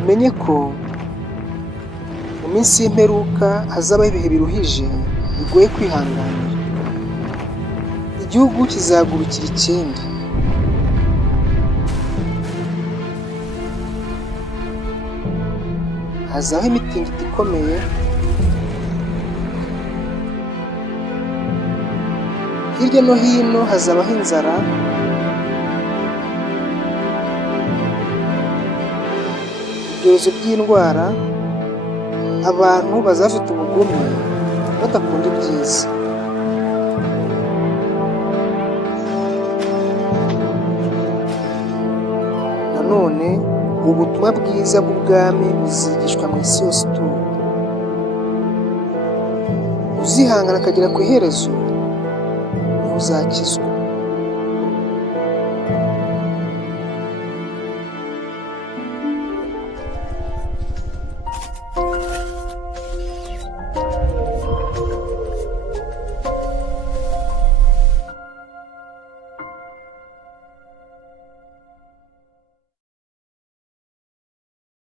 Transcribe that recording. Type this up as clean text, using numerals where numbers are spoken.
umenye ko mu minsi y'imperuka hazabaho ibihe biruhije bigoye kwihanganira. Igihugu kizagurukira ikindi. Hazabaho imitingito ikomeye, hirya no hino hazabaho inzara, ibyorezo by'indwara, abantu bazafite ubugome badakunda ibyiza. Nanone ubutumwa bwiza bw'ubwami buzigishwa mu isi yose ituwe. Uzihangana akagera ku iherezo niwe uzakizwa.